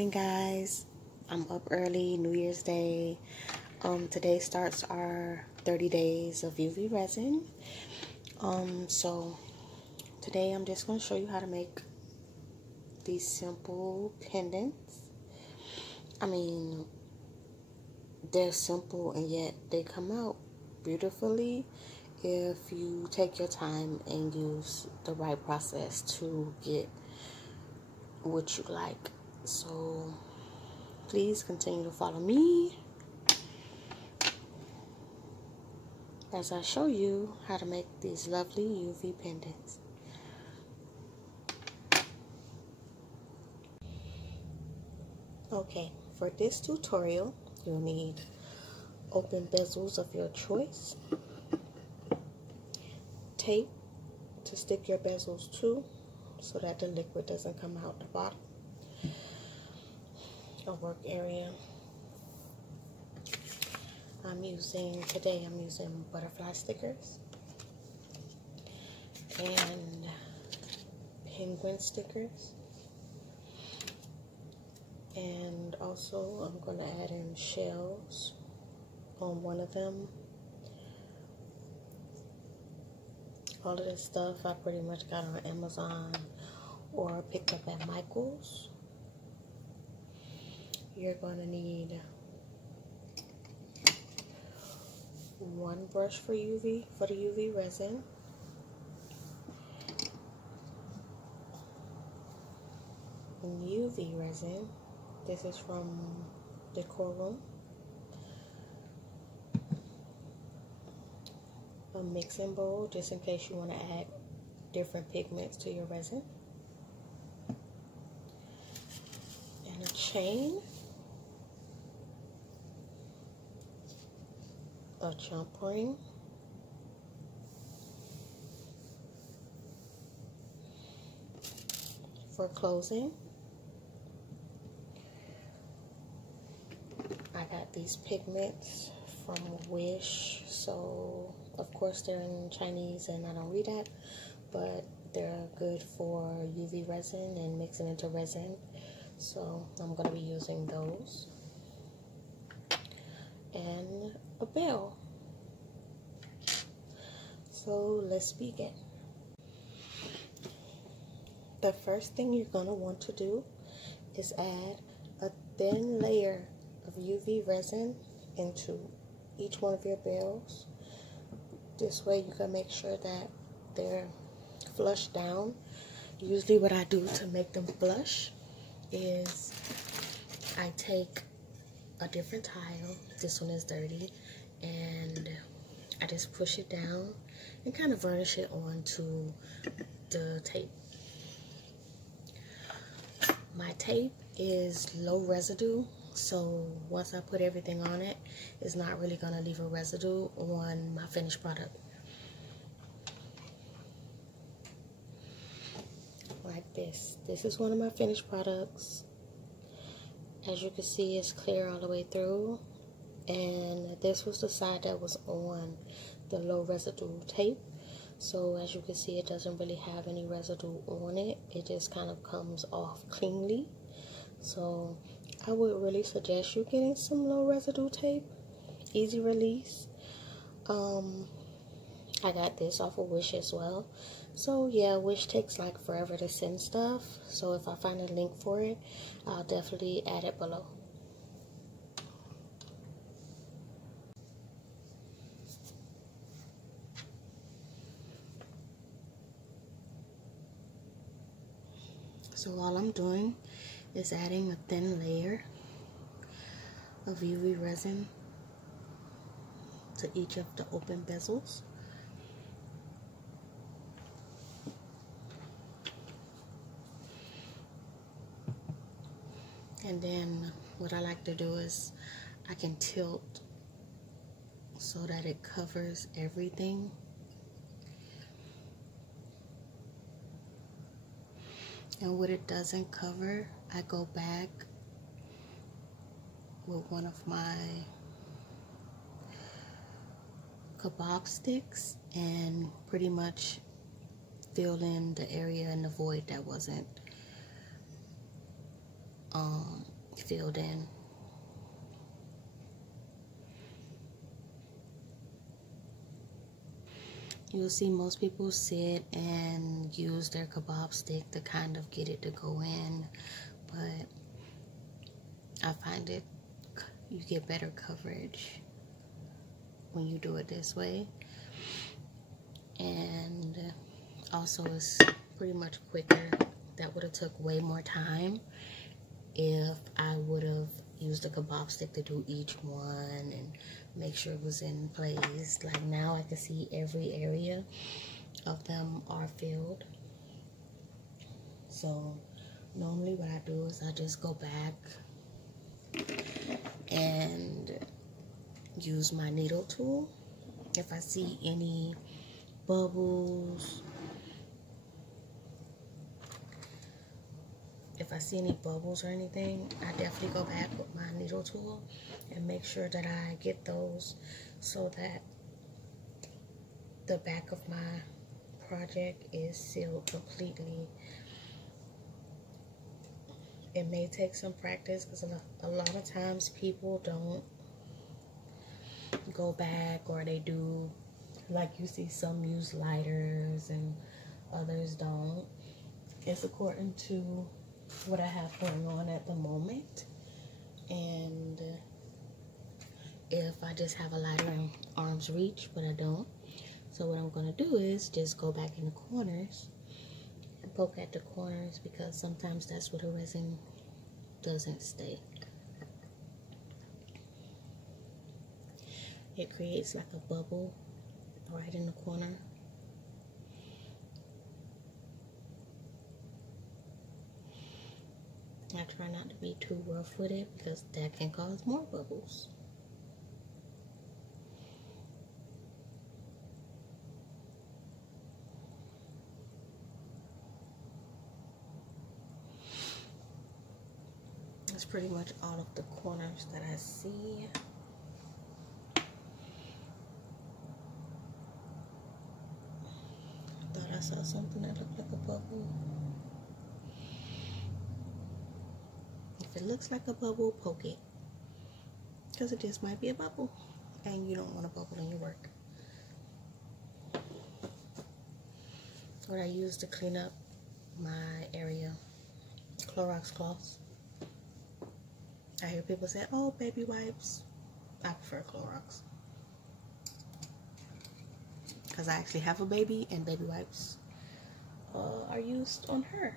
morning, guys. I'm up early, New Year's Day. Today starts our 30 days of UV resin. So today I'm just going to show you how to make these simple pendants. I mean, they're simple and yet they come out beautifully if you take your time and use the right process to get what you like. So please continue to follow me as I show you how to make these lovely UV pendants. Okay, for this tutorial you'll need open bezels of your choice, tape to stick your bezels to so that the liquid doesn't come out the bottom, a work area. Today I'm using butterfly stickers and penguin stickers, and also I'm going to add in shells on one of them. All of this stuff I pretty much got on Amazon or picked up at Michael's. You're going to need one brush for the UV resin, and UV resin. This is from Decor Room. A mixing bowl, just in case you want to add different pigments to your resin, and a chain, a jump ring, for closing. I got these pigments from Wish, so of course they're in Chinese and I don't read that, but they're good for UV resin and mixing into resin, so I'm going to be using those, and a bell. So let's begin. The first thing you're going to want to do is add a thin layer of UV resin into each one of your bells. This way you can make sure that they're flush down. Usually what I do to make them flush is I take a different tile, this one is dirty, and I just push it down and kind of varnish it onto the tape. My tape is low residue, so once I put everything on it, it's not really going to leave a residue on my finished product. Like this. This is one of my finished products. As you can see, it's clear all the way through, and this was the side that was on the low residue tape. So as you can see, it doesn't really have any residue on it. It just kind of comes off cleanly. So I would really suggest you getting some low residue tape, easy release. I got this off of Wish as well. So yeah, Wish takes like forever to send stuff. So if I find a link for it, I'll definitely add it below. So all I'm doing is adding a thin layer of UV resin to each of the open bezels. And then what I like to do is I can tilt so that it covers everything. And what it doesn't cover, I go back with one of my kebab sticks and pretty much fill in the area in the void that wasn't filled in. You'll see most people sit and use their kebab stick to kind of get it to go in, but I find it you get better coverage when you do it this way, and also it's pretty much quicker. That would have took way more time if I would have used a kebab stick to do each one and make sure it was in place. Like now I can see every area of them are filled. So normally what I do is I just go back and use my needle tool. If I see any bubbles, or anything, I definitely go back with my needle tool and make sure that I get those so that the back of my project is sealed completely. It may take some practice because a lot of times people don't go back, or they do, like you see some use lighters and others don't. It's according to what I have going on at the moment, and if I just have a lighter in arm's reach, but I don't. So what I'm going to do is just go back in the corners and poke at the corners, because sometimes that's where the resin doesn't stay. It creates like a bubble right in the corner. I try not to be too rough with it because that can cause more bubbles. That's pretty much all of the corners that I see. I thought I saw something that looked like a bubble. If it looks like a bubble, poke it, because it just might be a bubble and you don't want a bubble in your work. What I use to clean up my area, Clorox cloths. I hear people say, oh, baby wipes. I prefer Clorox because I actually have a baby, and baby wipes are used on her.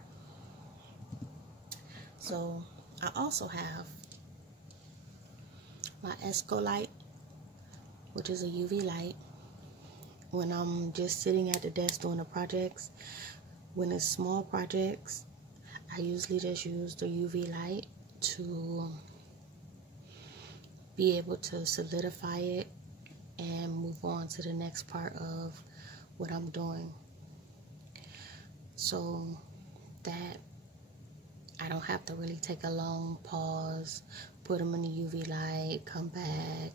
So I also have my Esco light, which is a UV light. When I'm just sitting at the desk doing the projects, when it's small projects, I usually just use the UV light to be able to solidify it and move on to the next part of what I'm doing, so that I don't have to really take a long pause, put them in the UV light, come back.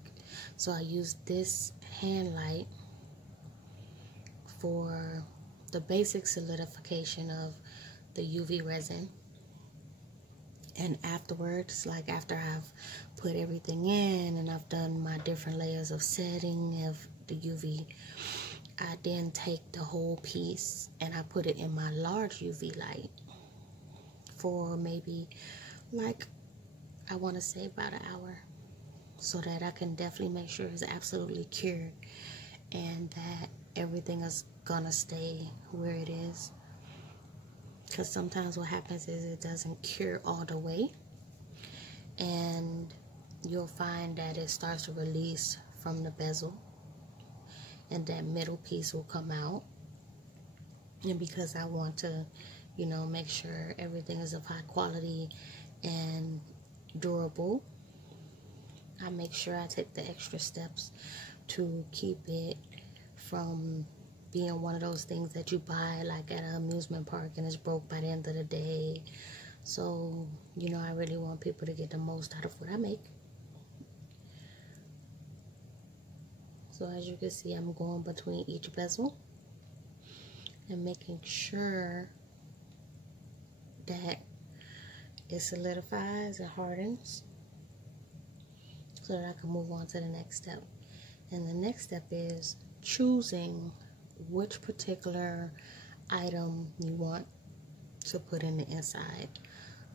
So I use this hand light for the basic solidification of the UV resin. And afterwards, like after I've put everything in and I've done my different layers of setting of the UV, I then take the whole piece and I put it in my large UV light for maybe, like, I want to say about an hour, so that I can definitely make sure it's absolutely cured and that everything is gonna stay where it is. Because sometimes what happens is it doesn't cure all the way, and you'll find that it starts to release from the bezel and that middle piece will come out. And because I want to, you know, make sure everything is of high quality and durable, I make sure I take the extra steps to keep it from being one of those things that you buy like at an amusement park and it's broke by the end of the day. So, you know, I really want people to get the most out of what I make. So as you can see, I'm going between each bezel and making sure that it solidifies and hardens so that I can move on to the next step. And the next step is choosing which particular item you want to put in the inside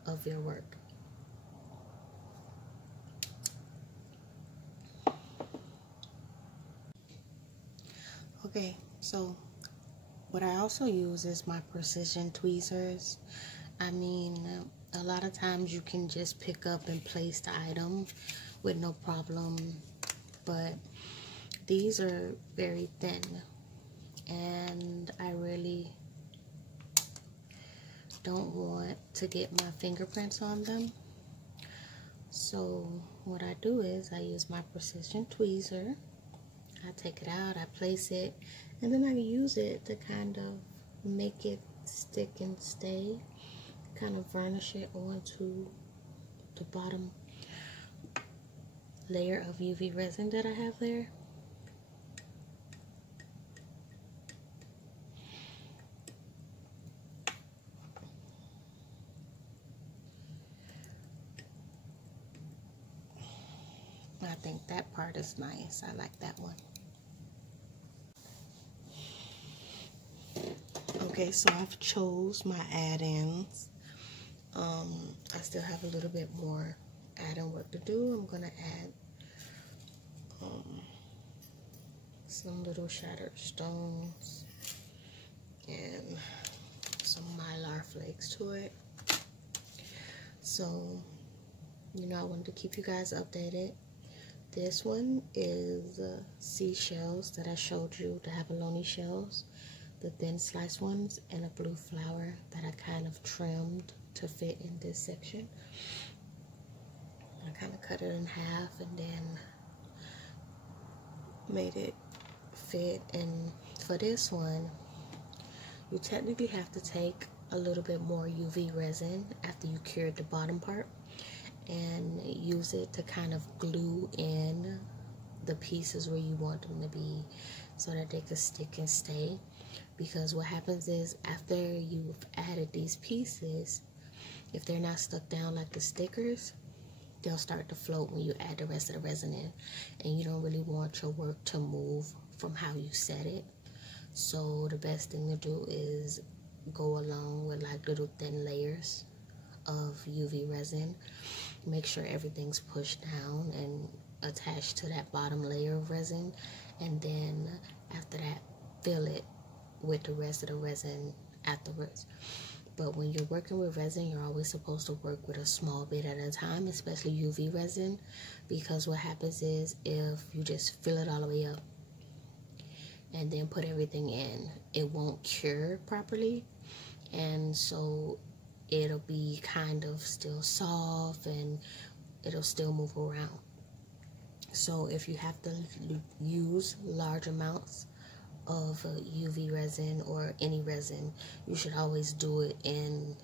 of your work. Okay, so what I also use is my precision tweezers. I mean, a lot of times you can just pick up and place the item with no problem, but these are very thin and I really don't want to get my fingerprints on them. So what I do is I use my precision tweezer. I take it out, I place it, and then I use it to kind of make it stick and stay, kind of varnish it onto the bottom layer of UV resin that I have there. I think that part is nice. I like that one. Okay, so I've chose my add-ins. I still have a little bit more add-in work to do. I'm gonna add some little shattered stones and some mylar flakes to it. So, you know, I wanted to keep you guys updated. This one is seashells that I showed you, the abalone shells, the thin sliced ones, and a blue flower that I kind of trimmed to fit in this section. I kind of cut it in half and then made it fit. And for this one, you technically have to take a little bit more UV resin after you cured the bottom part and use it to kind of glue in the pieces where you want them to be so that they can stick and stay. Because what happens is after you've added these pieces, if they're not stuck down like the stickers, they'll start to float when you add the rest of the resin in, and you don't really want your work to move from how you set it. So the best thing to do is go along with like little thin layers of UV resin. Make sure everything's pushed down and attached to that bottom layer of resin, and then after that fill it with the rest of the resin afterwards. But when you're working with resin, you're always supposed to work with a small bit at a time, especially UV resin, because what happens is if you just fill it all the way up and then put everything in, it won't cure properly, and so it'll be kind of still soft and it'll still move around. So if you have to use large amounts of UV resin or any resin, you should always do it in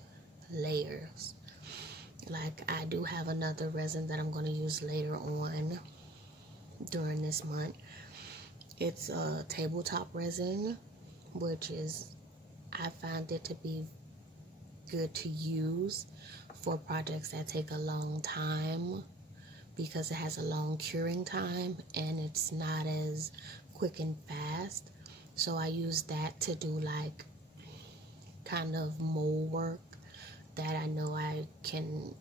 layers. Like I do have another resin that I'm going to use later on during this month. It's a tabletop resin, which is, I find it to be good to use for projects that take a long time because it has a long curing time and it's not as quick and fast. So I use that to do like kind of mold work that I know I can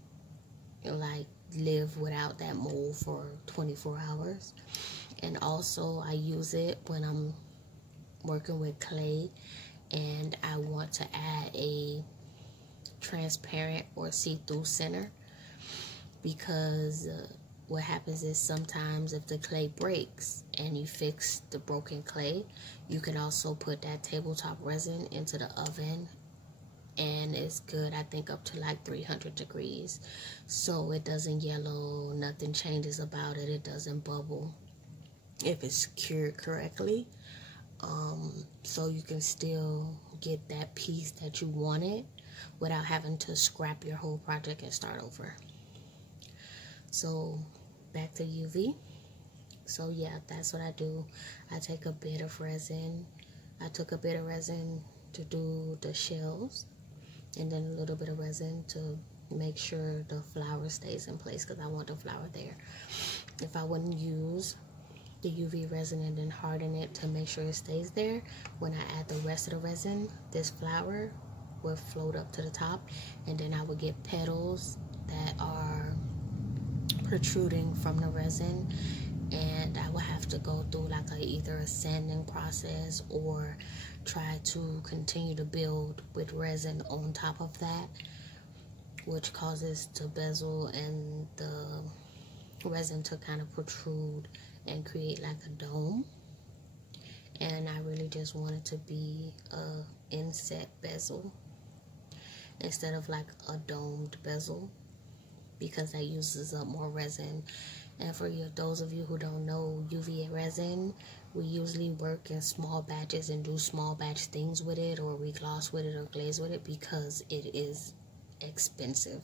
like live without that mold for 24 hours. And also I use it when I'm working with clay and I want to add a transparent or see-through center, because what happens is sometimes if the clay breaks and you fix the broken clay, you can also put that tabletop resin into the oven, and it's good, I think, up to like 300 degrees, so it doesn't yellow, nothing changes about it, it doesn't bubble if it's cured correctly. So you can still get that piece that you wanted without having to scrap your whole project and start over. So back to UV. So yeah, that's what I do. I take a bit of resin. I took a bit of resin to do the shells, and then a little bit of resin to make sure the flower stays in place, because I want the flower there. If I wouldn't use the UV resin and then harden it to make sure it stays there, when I add the rest of the resin, this flower will float up to the top, and then I would get petals that are protruding from the resin, and I would have to go through like either a sanding process or try to continue to build with resin on top of that, which causes the bezel and the resin to kind of protrude and create like a dome. And I really just want it to be a inset bezel instead of like a domed bezel, because that uses up more resin. And for those of you who don't know UV resin, we usually work in small batches and do small batch things with it, or regloss with it or glaze with it, because it is expensive.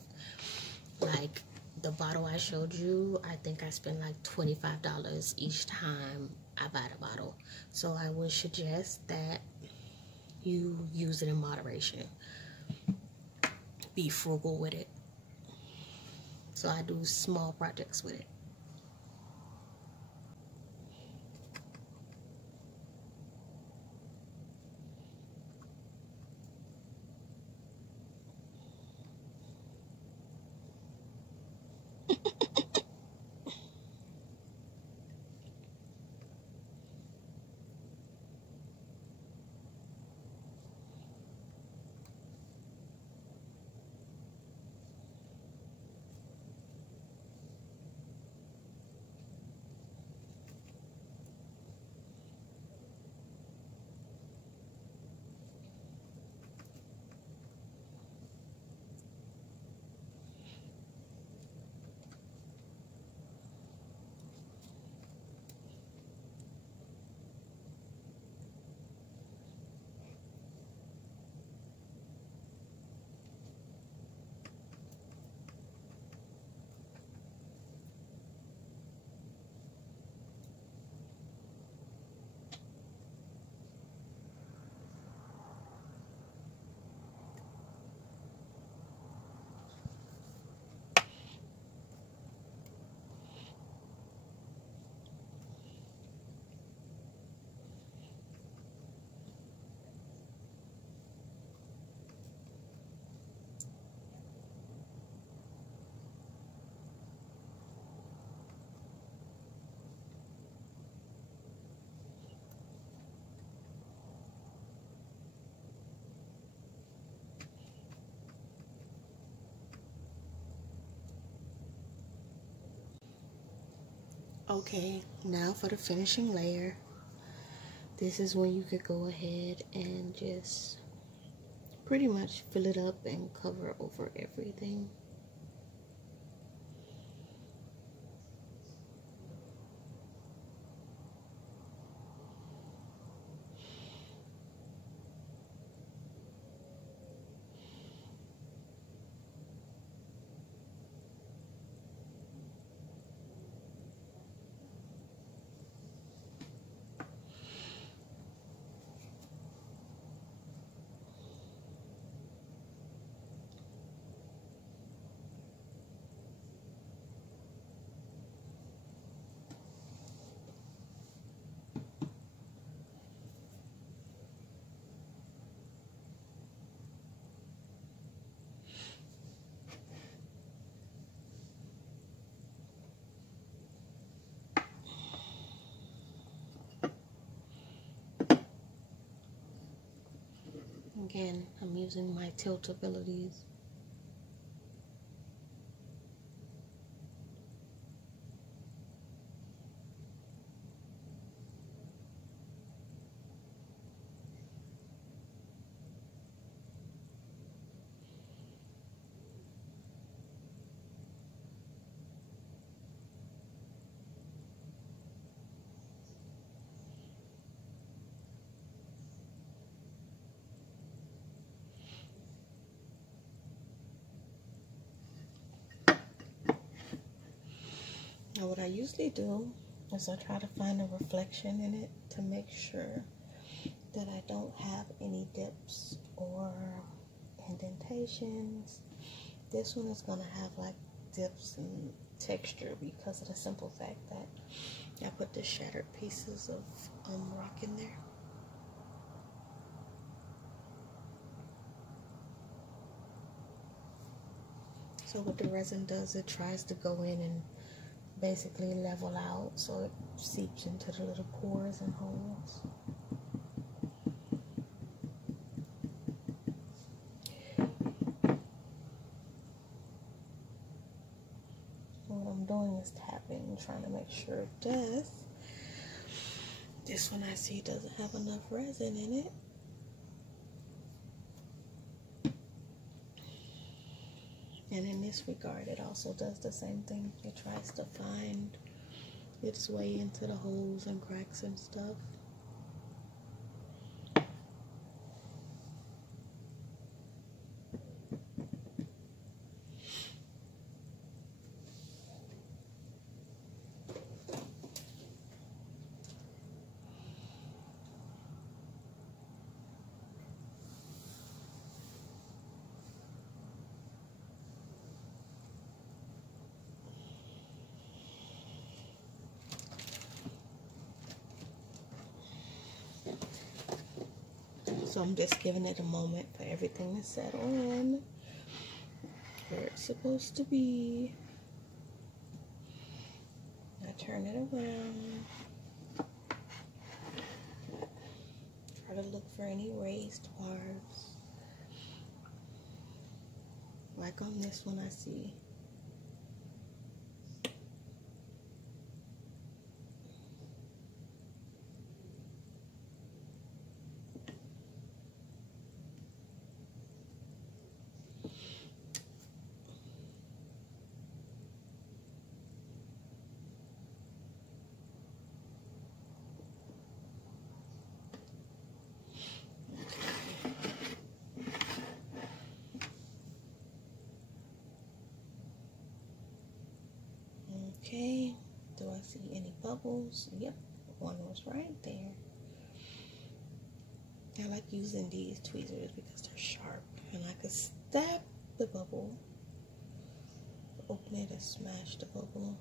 Like the bottle I showed you, I think I spend like $25 each time I buy the bottle. So I would suggest that you use it in moderation. Be frugal with it. So I do small projects with it. Okay, now for the finishing layer. This is when you could go ahead and just pretty much fill it up and cover over everything. Again, I'm using my tilt abilities. Now what I usually do is I try to find a reflection in it to make sure that I don't have any dips or indentations This one is gonna have like dips and texture because of the simple fact that I put the shattered pieces of rock in there. So what the resin does, it tries to go in and basically level out so it seeps into the little pores and holes. What I'm doing is tapping, trying to make sure it does. This one I see doesn't have enough resin in it. And in this regard, it also does the same thing. It tries to find its way into the holes and cracks and stuff. So I'm just giving it a moment for everything to settle in where it's supposed to be. I turn it around. Try to look for any raised parts. Like on this one I see. Okay, do I see any bubbles? Yep, one was right there. I like using these tweezers because they're sharp and I can stab the bubble, open it and smash the bubble.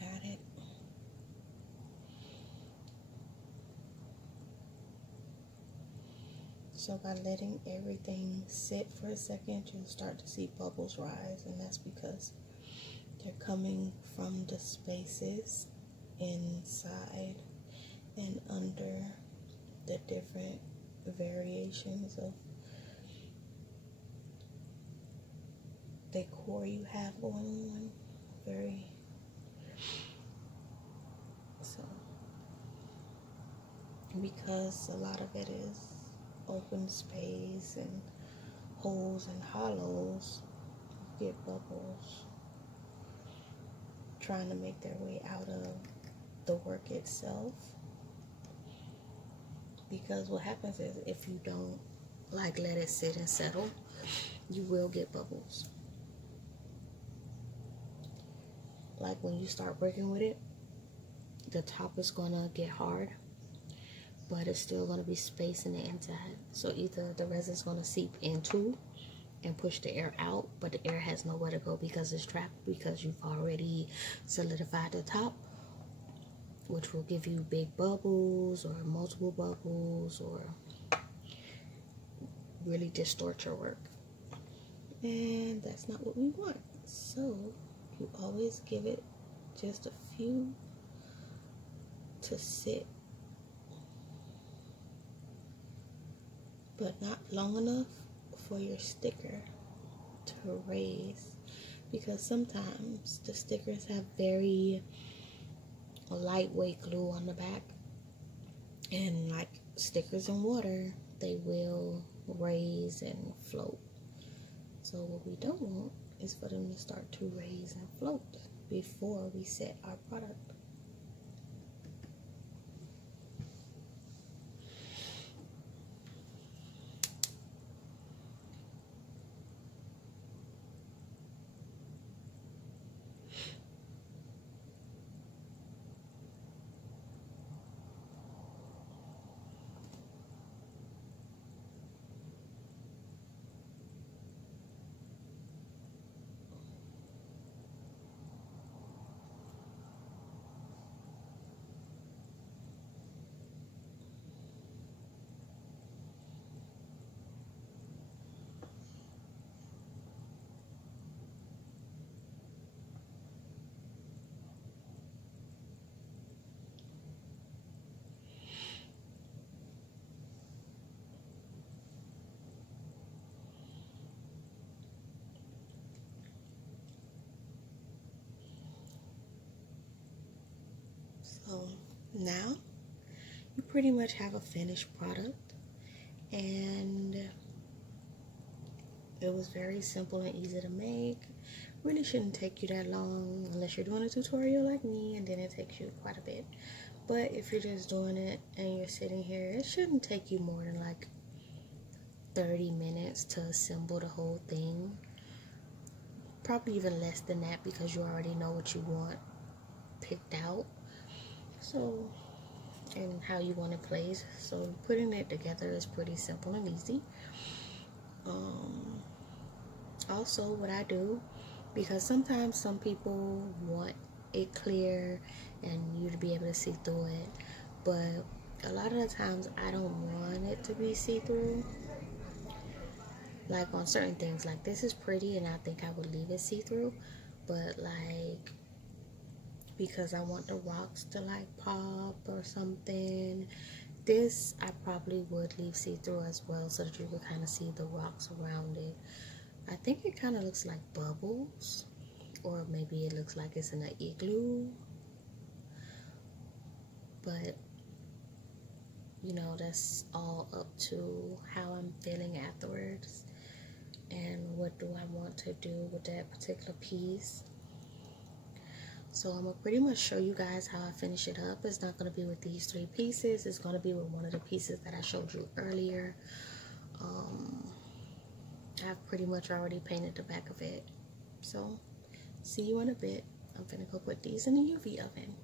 Got it. So by letting everything sit for a second, you'll start to see bubbles rise, and that's because they're coming from the spaces inside and under the different variations of decor you have going on. Because a lot of it is open space and holes and hollows, you get bubbles trying to make their way out of the work itself. Because what happens is if you don't let it sit and settle, you will get bubbles. Like when you start working with it, the top is gonna get hard, but it's still going to be space in the inside. So either the resin is going to seep into and push the air out, but the air has nowhere to go because it's trapped, because you've already solidified the top, which will give you big bubbles or multiple bubbles or really distort your work. And that's not what we want. So you always give it just a few to sit, but not long enough for your sticker to raise, because sometimes the stickers have very lightweight glue on the back, and like stickers in water, they will raise and float. So what we don't want is for them to start to raise and float before we set our product. So now you pretty much have a finished product, and it was very simple and easy to make. Really shouldn't take you that long unless you're doing a tutorial like me, and then it takes you quite a bit. But if you're just doing it and you're sitting here, it shouldn't take you more than like 30 minutes to assemble the whole thing. Probably even less than that, because you already know what you want picked out, so, and how you want it placed. So putting it together is pretty simple and easy. Also, what I do, because sometimes some people want it clear and you to be able to see through it, but a lot of the times I don't want it to be see-through. Like on certain things, like this is pretty and I think I would leave it see-through, but like because I want the rocks to like pop or something, this I probably would leave see-through as well, so that you could kind of see the rocks around it. I think it kind of looks like bubbles, or maybe it looks like it's in an igloo, but you know, that's all up to how I'm feeling afterwards and what do I want to do with that particular piece. So I'm gonna pretty much show you guys how I finish it up. It's not gonna be with these 3 pieces, it's gonna be with one of the pieces that I showed you earlier. I've pretty much already painted the back of it. So see you in a bit. I'm gonna go put these in the UV oven.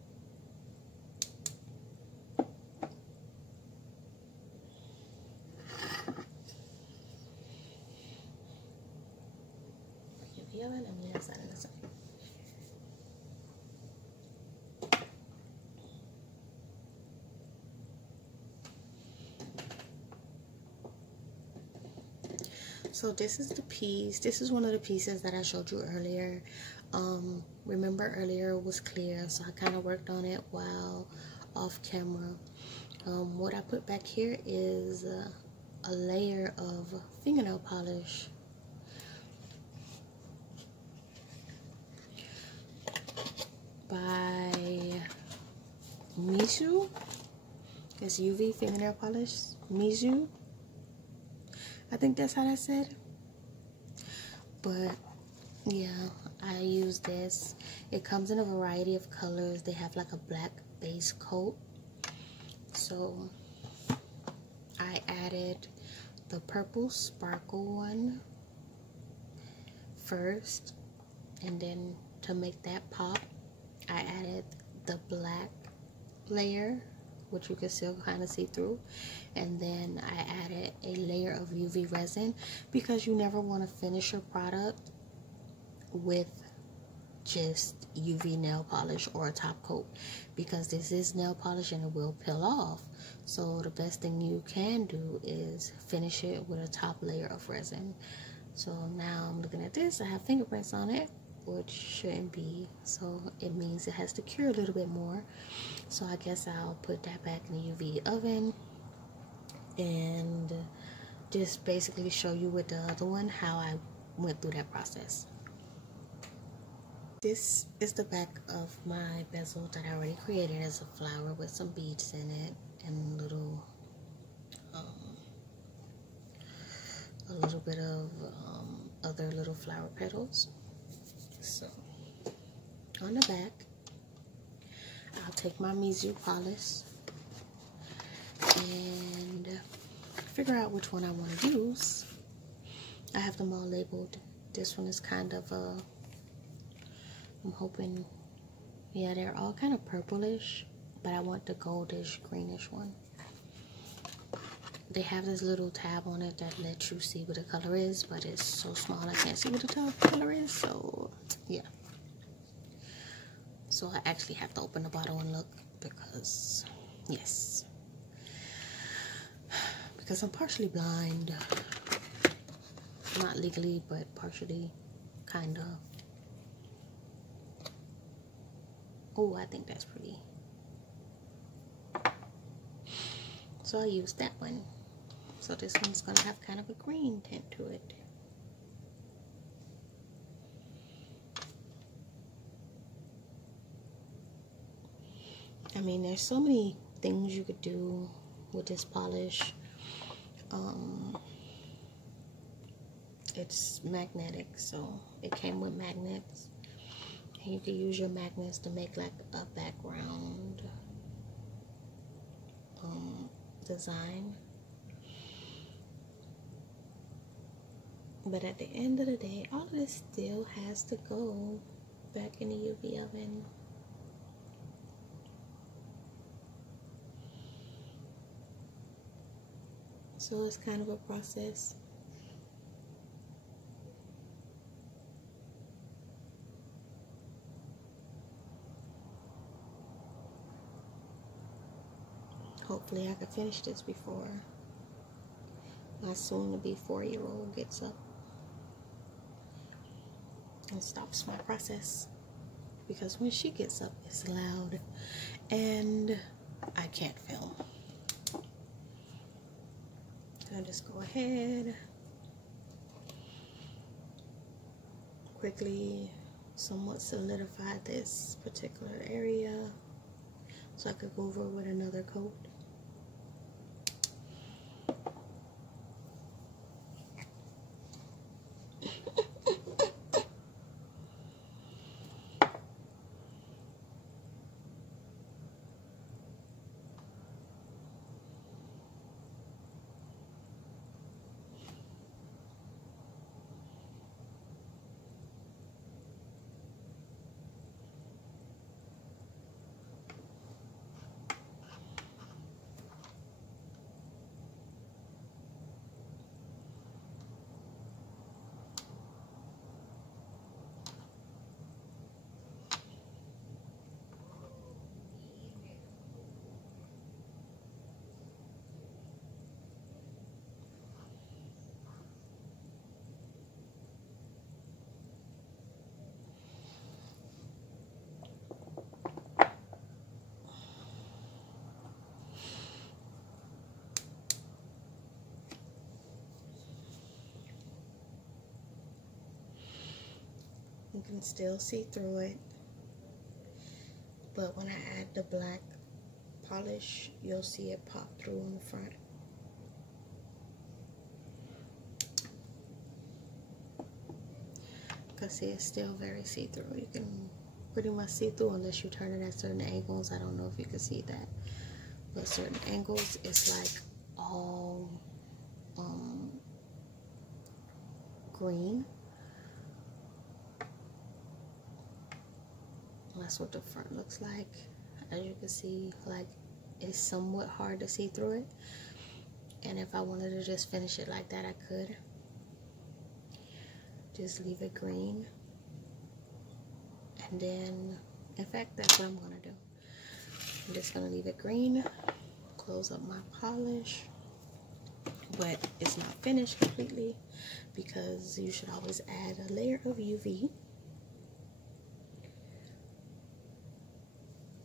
UV oven and the outside and the side. So this is the piece. This is one of the pieces that I showed you earlier. Remember earlier it was clear, so I kind of worked on it while off camera. What I put back here is a layer of fingernail polish. By Mizu. It's UV fingernail polish. Mizu. I think that's how that's said. But yeah, I use this. It comes in a variety of colors. They have like a black base coat. So I added the purple sparkle one first, and then to make that pop, I added the black layer, which you can still kind of see through, and then I added a layer of UV resin, because you never want to finish your product with just UV nail polish or a top coat, because this is nail polish and it will peel off. So the best thing you can do is finish it with a top layer of resin. So now I'm looking at this, I have fingerprints on it, which shouldn't be, so it means it has to cure a little bit more. So I guess I'll put that back in the UV oven and just basically show you with the other one how I went through that process. This is the back of my bezel that I already created as a flower with some beads in it and little a little bit of other little flower petals. So on the back, I'll take my Mizu polish and figure out which one I want to use. I have them all labeled. This one is kind of I'm hoping, yeah, they're all kind of purplish, but I want the goldish greenish one. They have this little tab on it that lets you see what the color is, but it's so small I can't see what the color is, so yeah. So I actually have to open the bottle and look, because, yes, because I'm partially blind. Not legally, but partially, kind of. Oh, I think that's pretty. So I used that one. So this one's gonna have kind of a green tint to it. I'm mean, there's so many things you could do with this polish. It's magnetic, so it came with magnets. And you can use your magnets to make like a background design. But at the end of the day, all of this still has to go back in the UV oven. So it's kind of a process. Hopefully I can finish this before my soon-to-be 4-year-old gets up and stops my process. Because when she gets up, it's loud and I can't film. I'll just go ahead, quickly somewhat solidify this particular area so I could go over with another coat. You can still see through it, but when I add the black polish, you'll see it pop through in the front. Because see, it's still very see-through. You can pretty much see through unless you turn it at certain angles. I don't know if you can see that, but certain angles, it's like all green. That's what the front looks like. As you can see, like, it's somewhat hard to see through it, and if I wanted to just finish it like that, I could just leave it green. And then, in fact, that's what I'm gonna do. I'm just gonna leave it green, close up my polish, but it's not finished completely because you should always add a layer of UV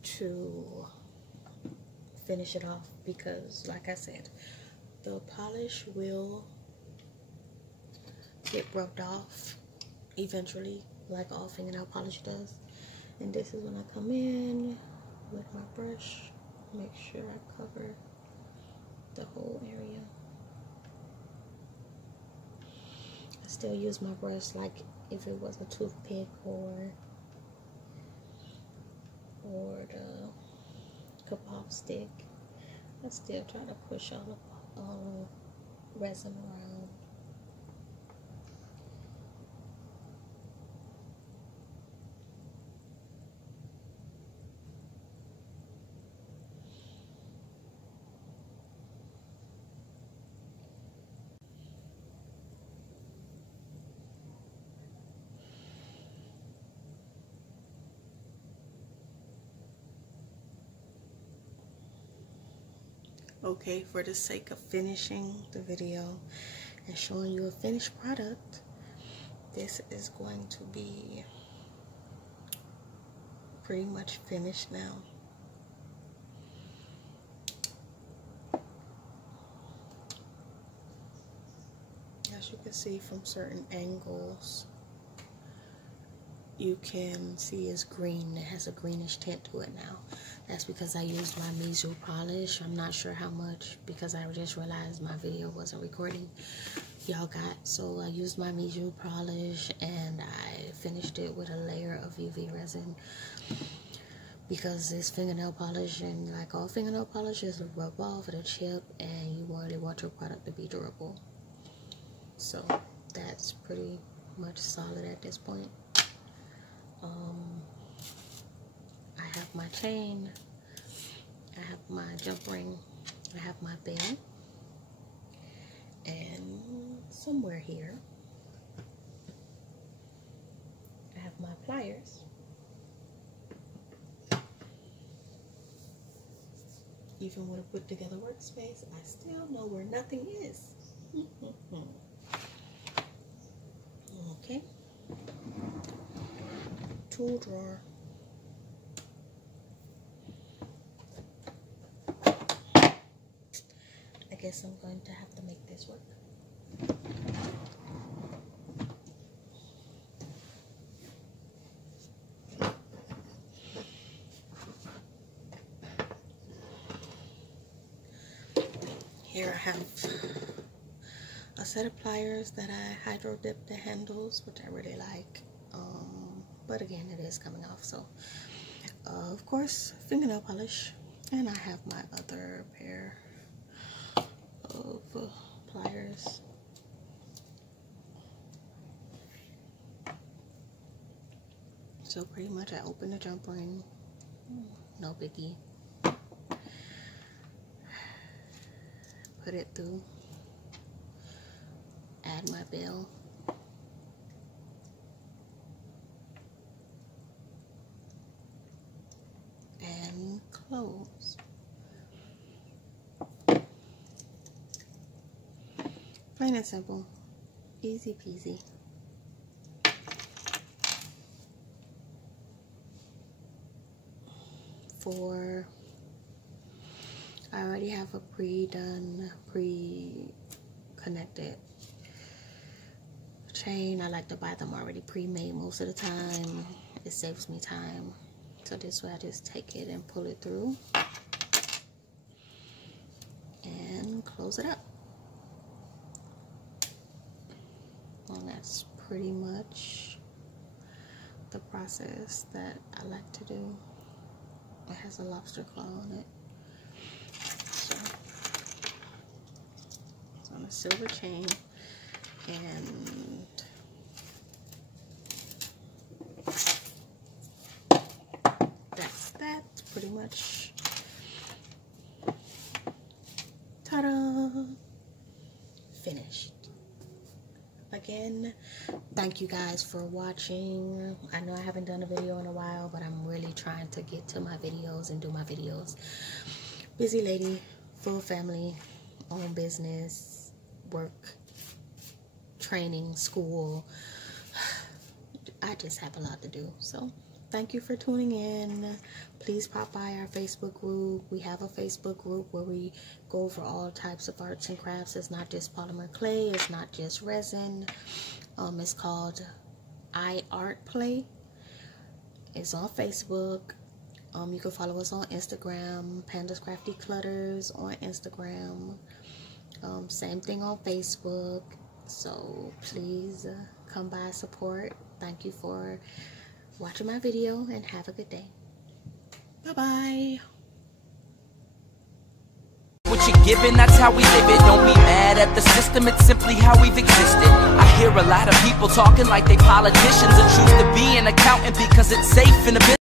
to finish it off, because like I said, the polish will get rubbed off eventually, like all fingernail polish does. And this is when I come in with my brush, make sure I cover the whole area. I still use my brush like if it was a toothpick or the kebab stick. I still try to push all the resin around. Okay, for the sake of finishing the video and showing you a finished product, this is going to be pretty much finished now. As you can see from certain angles, you can see it's green. It has a greenish tint to it now. That's because I used my Mizu polish. I'm not sure how much because I just realized my video wasn't recording. Y'all got, so I used my Mizu polish and I finished it with a layer of UV resin because it's fingernail polish, and like all fingernail polish is a rub off of the chip, and you really want your product to be durable. So that's pretty much solid at this point. I have my chain, I have my jump ring, I have my bell, and somewhere here I have my pliers. Even with a put together workspace, I still know where nothing is. Okay. Tool drawer. I guess I'm going to have to make this work. Here I have a set of pliers that I hydro dip the handles, which I really like. But again, it is coming off. So, of course, fingernail polish, and I have my other pair of pliers. So pretty much, I open the jump ring. No biggie. Put it through, add my bell, and close. Plain and simple, easy peasy. I already have a pre-connected chain. I like to buy them already pre-made most of the time. It saves me time. So this way I just take it and pull it through and close it up. And that's pretty much the process that I like to do. It has a lobster claw on it. On a silver chain, and that's pretty much, ta-da, finished. Again, thank you guys for watching. I know I haven't done a video in a while, but I'm really trying to get to my videos and do my videos. Busy lady, full family, own business, work, training, school. I just have a lot to do. So thank you for tuning in. Please pop by our Facebook group. We have a Facebook group where we go over all types of arts and crafts. It's not just polymer clay, it's not just resin. It's called iArt Play. It's on Facebook. You can follow us on Instagram, Pandas Crafty Clutters on Instagram. Same thing on Facebook. So please come by, support. Thank you for watching my video, and have a good day. Bye bye. What you're given, that's how we live it. Don't be mad at the system, it's simply how we've existed. I hear a lot of people talking like they politicians and choose to be an accountant because it's safe in the business.